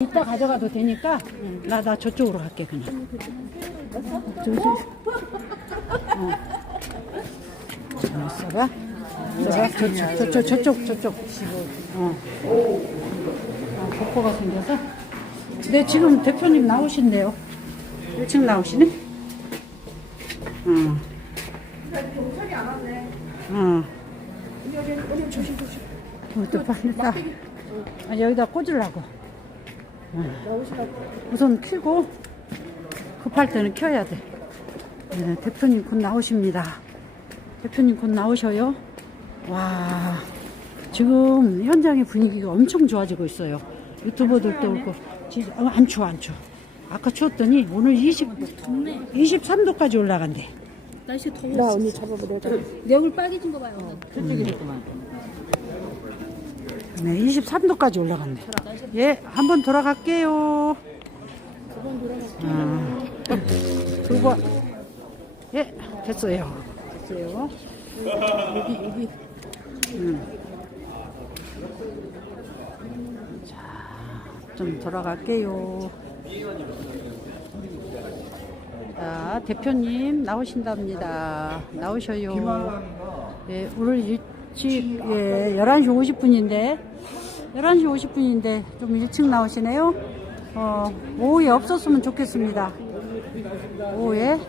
이따 가져가도 되니까 나 나 저쪽으로 갈게 그냥. 저기 어. 잠깐 있어봐. 있어봐. 저쪽 저쪽 저쪽 저쪽. 어. 어, 복고가 생겨서. 네 지금 대표님 나오신대요. 1층 나오시네. 응. 응. 어, 또 빨리다. 아, 여기다 꽂으려고. 우선 켜고 급할 때는 켜야 돼. 네, 대표님 곧 나오십니다. 대표님 곧 나오셔요. 와, 지금 현장의 분위기가 엄청 좋아지고 있어요. 유튜버들도 진짜, 어, 안 추워, 안 추워. 아까 추웠더니 오늘 20, 23도까지 올라간대. 날씨 더워. 나 언니 내가. 내 얼굴 빨개진 거 봐요. 네, 23도까지 올라간대. 예, 한번 돌아갈게요. 아, 두 번. 예, 됐어요. 됐어요. 여기, 여기. 음. 자, 좀 돌아갈게요. 자, 대표님 나오신답니다. 나오셔요. 예, 오늘 일 찍, 예, 11시 50분인데, 11시 50분인데 좀 일찍 나오시네요. 어, 오후에 없었으면 좋겠습니다. 오후에,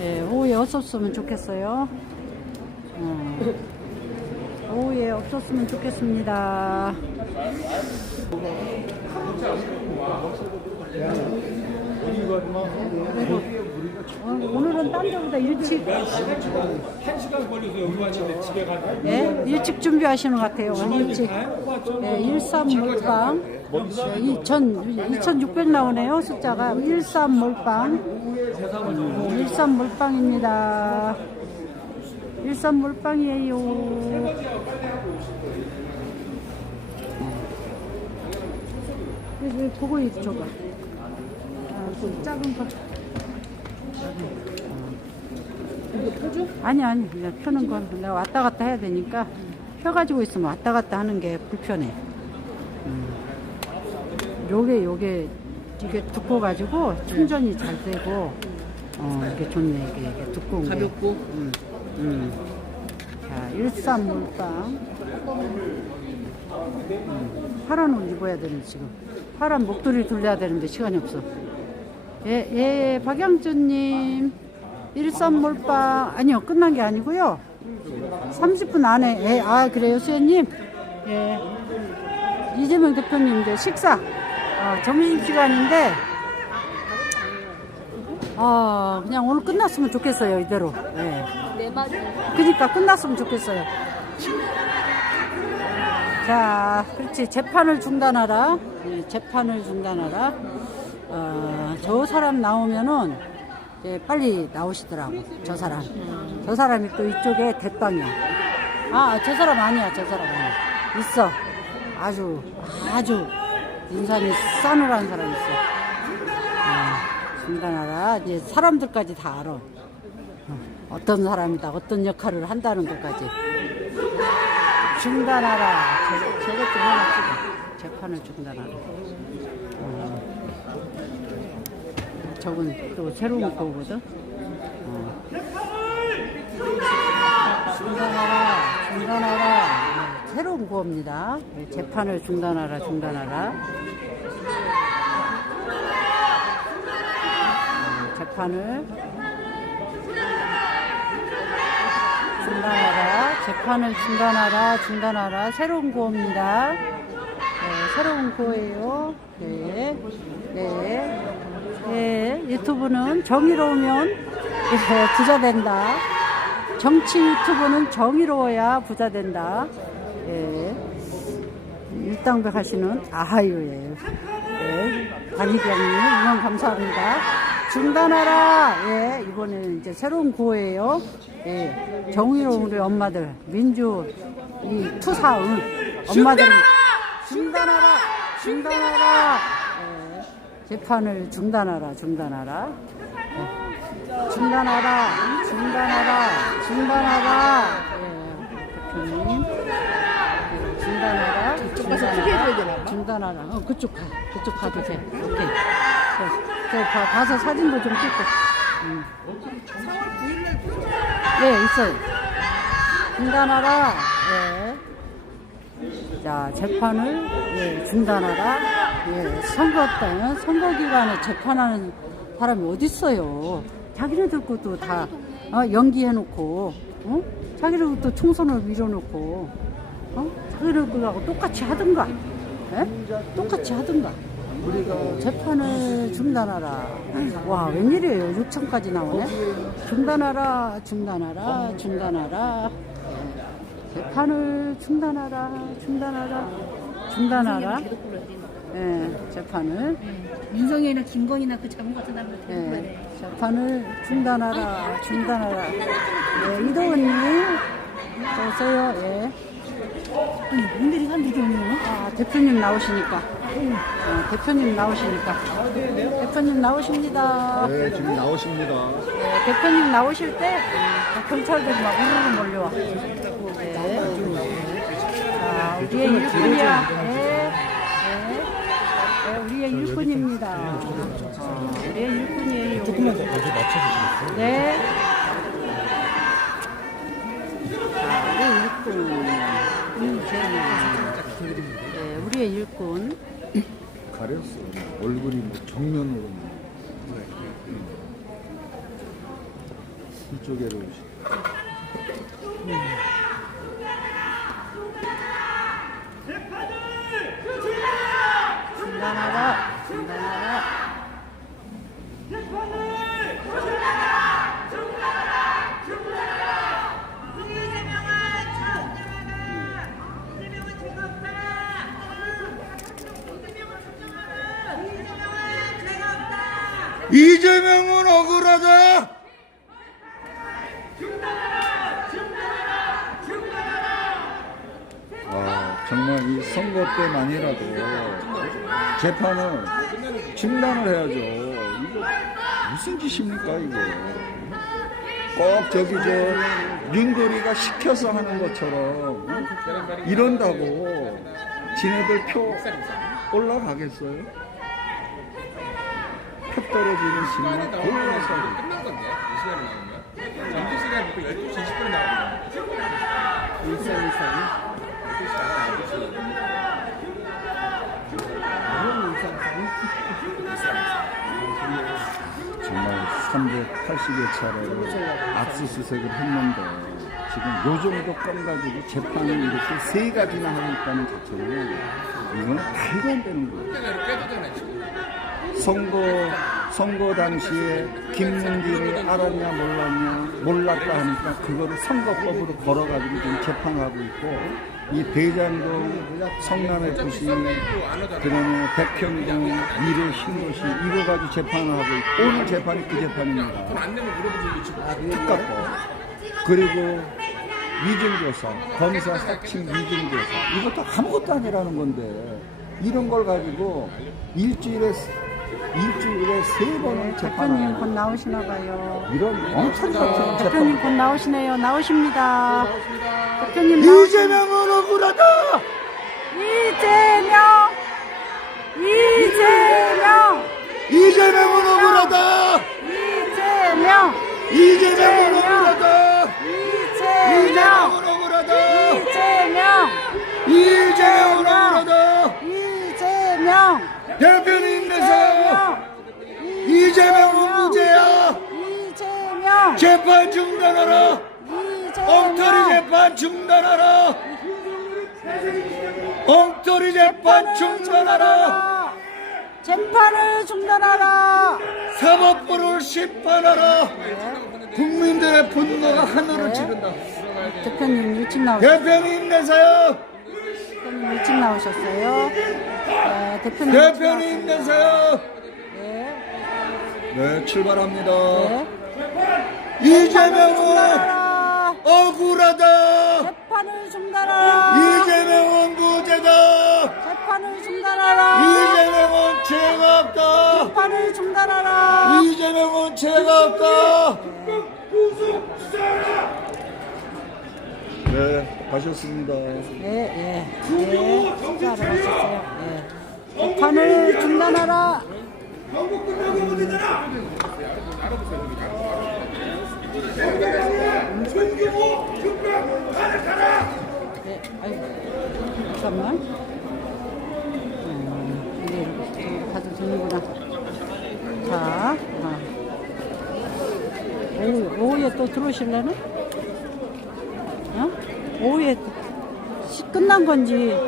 예, 오후에 없었으면 좋겠어요. 어, 오후에 없었으면 좋겠습니다. 어, 오늘은 딴 데보다 일찍 한 시간 걸려서 여기 왔는데 집에 가서 예, 일찍 준비하시는 것 같아요. 일찍. 예, 13 몰빵. 예, 2,000, 2,600 나오네요. 숫자가. 13 몰빵. 13 몰빵입니다. 13 몰빵이에요. 여기 보고 있줘봐. 아, 좀 작은 거. 아니 아니 그냥 펴는 건 내가 왔다 갔다 해야 되니까 펴가지고 있으면 왔다 갔다 하는 게 불편해. 음. 요게 요게 이게 두꺼워 가지고 충전이 잘 되고 어 이게 좋네 이게, 이게 두꺼운 게. 가볍고. 음, 음. 자 일산 물방. 음, 파란 옷 입어야 되는 지금 파란 목도리 둘려야 되는데 시간이 없어. 예, 예, 박영준님. 일산 몰빵, 아니요, 끝난 게 아니고요. 30분 안에, 예, 아, 그래요, 수현님? 예. 이재명 대표님, 이제 식사, 어, 점심 시간인데, 아, 그냥 오늘 끝났으면 좋겠어요, 이대로. 예. 내 말이. 그러니까 끝났으면 좋겠어요. 자, 그렇지. 재판을 중단하라. 예, 재판을 중단하라. 어, 저 사람 나오면은 이제 빨리 나오시더라고. 저 사람. 저 사람이 또 이쪽에 대빵이야. 아, 저 사람 아니야. 저 사람 아니야. 있어. 아주, 아주 인상이 싸늘한 사람 있어. 어, 중단하라. 이제 사람들까지 다 알아. 어떤 사람이다, 어떤 역할을 한다는 것까지. 중단하라. 저, 저것 좀 하나 찍어. 재판을 중단하라. 어. 저건 또 새로운 거거든. 어. 중단하라, 중단하라. 네, 새로운 거입니다. 네, 재판을 중단하라, 중단하라. 어, 재판을 중단하라. 재판을 중단하라. 중단하라. 새로운 구호입니다. 네, 새로운 구호예요. 네. 네. 네. 유튜브는 정의로우면 예, 부자 된다. 정치 유튜브는 정의로워야 부자 된다. 예. 일당백 하시는 아하유예요. 예. 안희경님 응원 감사합니다. 중단하라. 예. 이번에는 이제 새로운 구호예요. 예. 정의로운 우리 엄마들, 민주 이 투사 응. 엄마들 중단하라. 중단하라. 예. 재판을 중단하라. 중단하라. 예. 중단하라. 중단하라. 중단하라. 예. 대표님. 예, 중단하라. 봐. 중단하라. 어, 그쪽 가. 그쪽 가도 돼. 오케이. 저, 저 가, 가서 사진도 좀 찍고. 음. 네, 있어요. 중단하라. 예. 자, 재판을 예, 중단하라. 예, 선거 때 선거 기간에 재판하는 사람이 어디 있어요? 자기네들 것도 다 어, 연기해놓고, 어? 자기네 것도 총선을 밀어놓고, 어? 자기네 거하고 똑같이 하든가, 예? 똑같이 하든가. 재판을 중단하라. 와, 웬일이에요? 6천까지 나오네? 중단하라, 중단하라, 중단하라. 재판을 중단하라, 중단하라, 중단하라. 계속 불러야 돼. 예, 재판을. 윤석열이나 김건희나 그 자문 같은 사람들 계속 불러야 예, 돼. 재판을 중단하라, 중단하라. 예, 이도원님, 어서요, 예. 아니, 뭔들이 사람들이 오냐? 아, 대표님 나오시니까. 어, 대표님 나오시니까. 대표님 나오십니다. 네, 지금 나오십니다. 네, 대표님 나오실 때 경찰들이 막 우르르 몰려와. 네. 자, 우리의 일꾼이야. 네. 네. 네, 우리의 일꾼입니다. 어, 우리의 일꾼이에요. 조금만 더 맞춰주시겠어요? 네. 자, 우리의 일꾼. 이재명. 네, 우리의 일꾼. 가렸어. 얼굴이 뭐 정면으로. 이쪽에로 오시. 중단하라. 이재명은 억울하다. 아, 정말 이 때만이라도 재판을 중단을 해야죠. 이거 무슨 짓입니까, 이거? 꼭 저기 저 윤돌이가 시켜서 하는 것처럼 이런다고 지네들 표 올라가겠어요? 표 떨어지는 신문 골라서 끝난 건데 이 시간에 나오면 점심 시간 보고 12시 20분에 나오거든요. 정말 380여 차례 압수수색을 했는데 지금 요 정도 건 가지고 재판을 이렇게 세 가지나 하고 있다는 자체는 이건 말도 안 되는 거예요. 선거 선거 당시에 김문기를 알았냐 몰랐냐 몰랐다 하니까 그거를 선거법으로 걸어가지고 지금 재판하고 있고 이 대장동 성남의 부시 그다음에 백평동 미래 신도시 이거 가지고 재판을 하고 있고 오늘 재판이 그 재판입니다. 특가법 그리고 위증교사 검사 사칭 위증교사 이것도 아무것도 아니라는 건데 이런 걸 가지고 일주일에 일주일에 세 번을 대표님 재판하는 곧 나오시나 봐요. 이런 엉터리 같은 대표님 재판 곧 나오시네요. 나오십니다. 대표님 나오시 이재명은 억울하다 이재명! 이재명! 이재명은 억울하다 이재명! 이재명은 억울하다 이재명! 이재명은 억울하다 이재명! 이재명은 억울하다 이재명! 대표님 내세요 이재명은 무죄야 이재명! 재판 중단하라 엉터리 재판 중단하라 엉터리 재판 중단하라 재판을 중단하라! 사법부를 심판하라 국민들의 분노가 하늘을 찌른다 대표님 일찍 나오셨어요. 대표님 내세요 대표님 일찍 나오셨어요. 네, 대표님. 대표님 내세요 네. 네 출발합니다 네. 이재명은! 억울하다 재판을 중단하라! 이재명은 무죄다 재판을 중단하라! 이재명은 죄가 없다 재판을 중단하라! 이재명은 죄가 없다 네 가셨습니다. 예, 예. 예. 식사하러 가셨어요. 예. 재판을 중단하라. 네, 아이고, 잠깐만. 음, 이게 가도 되는구나. 자, 아. 오후, 오후에 또 들어오실래나? 어? 오후에 시- 끝난 건지. 예?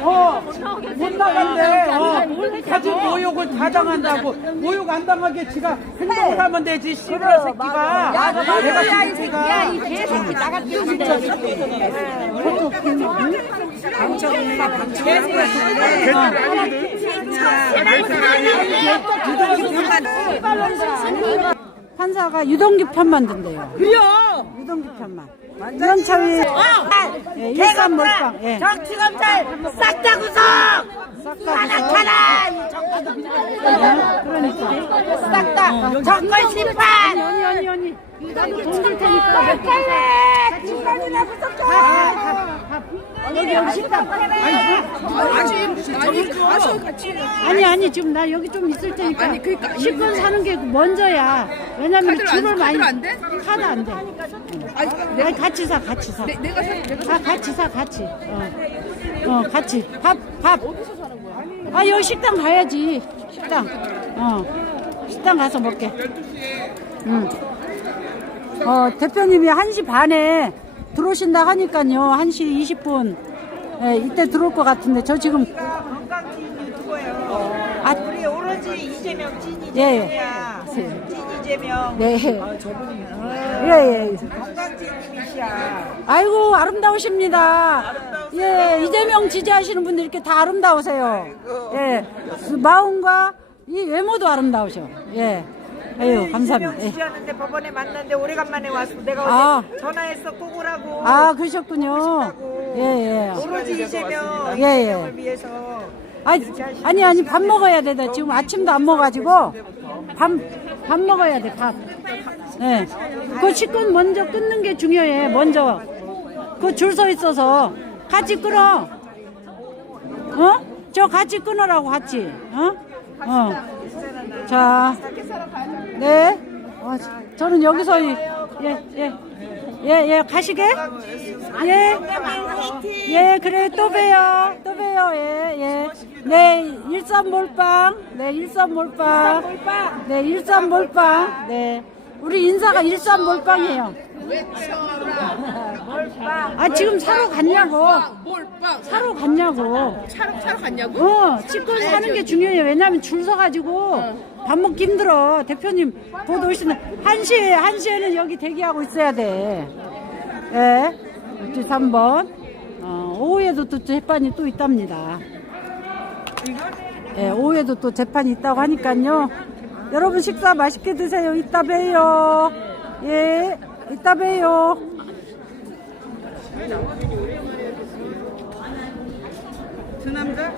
어, 못 나간대. 어, 가족 모욕을 다 당한다고. 모욕 안 당하게 지가 행동을 하면 되지. 씨발 새끼가. 내가 이 새끼가. 야, 이 개새끼 판사가 유동규 편만 든대요. 그래요? 유동규 편만. 유현철이 예, 일산 몰빵. 예. 정치검찰 싹 다 구속! 나타나! 그러니까. 싹 다! 정권 심판! 아니 아니 아니. 나도 돈줄 테니까. 빨리! 중간이나 구속해! 여기 여기 식당. 아니 아니 지금 나 여기 좀 있을 테니까. 아니 그러니까 식권 사는 게 먼저야. 왜냐면 줄을 많이? 카드 안 돼. 아니 같이 사 같이 사. 내 가 사 내가 아 같이 사 같이. 어, 어 같이 밥 밥. 아 여기 식당 가야지. 식당. 어 식당 가서 먹게. 응. 어, 대표님이 1시 반에 들어오신다 하니까요. 1시 20분. 예, 이때 들어올 것 같은데, 저 지금. 건강진이 누구예요? 아, 우리 오로지 이재명 찐 예, 예. 이재명. 네. 예, 예. 건강진님이시야. 아이고, 아름다우십니다. 예, 이재명 지지하시는 분들 이렇게 다 아름다우세요. 예. 그 마음과 이 외모도 아름다우셔. 예. 아유, 감사합니다. 이재명 예. 지지하는데 법원에 만났는데 오래간만에 왔어. 내가 아. 어제 전화해서 꼭 오라고. 아, 그러셨군요. 예, 예. 오로지 이재명, 예, 예. 이재명을 위해서. 아니, 아니, 아니, 밥 먹어야 돼. 나 지금 아침도 안 먹어가지고, 밥, 밥 먹어야 돼, 밥. 예. 그 식권 먼저 끊는 게 중요해, 먼저. 그 줄 서 있어서. 같이 끊어. 어? 저 같이 끊으라고, 같이. 어? 어. 자. 네. 어, 저는 여기서, 이- 예, 예. 예, 예, 가시게? 예. 예, 그래, 또 봬요. 또 봬요, 예, 예. 네, 일산 몰빵. 네, 일산 몰빵. 네, 일산 몰빵. 네. 우리 인사가 일산 몰빵이에요. 아, 지금 사러 갔냐고. 사러 갔냐고. 차로 차로 갔냐고? 어, 치권 사는 게 중요해요. 왜냐면 줄 서가지고 밥 먹기 힘들어. 대표님 곧 오시는, 1시에, 1시에는 여기 대기하고 있어야 돼. 예. 3번. 어, 오후에도 또 재판이 또 있답니다. 예, 오후에도 또 재판이 있다고 하니까요. 여러분 식사 맛있게 드세요. 이따 봬요. 예, 이따 봬요. 그 남자?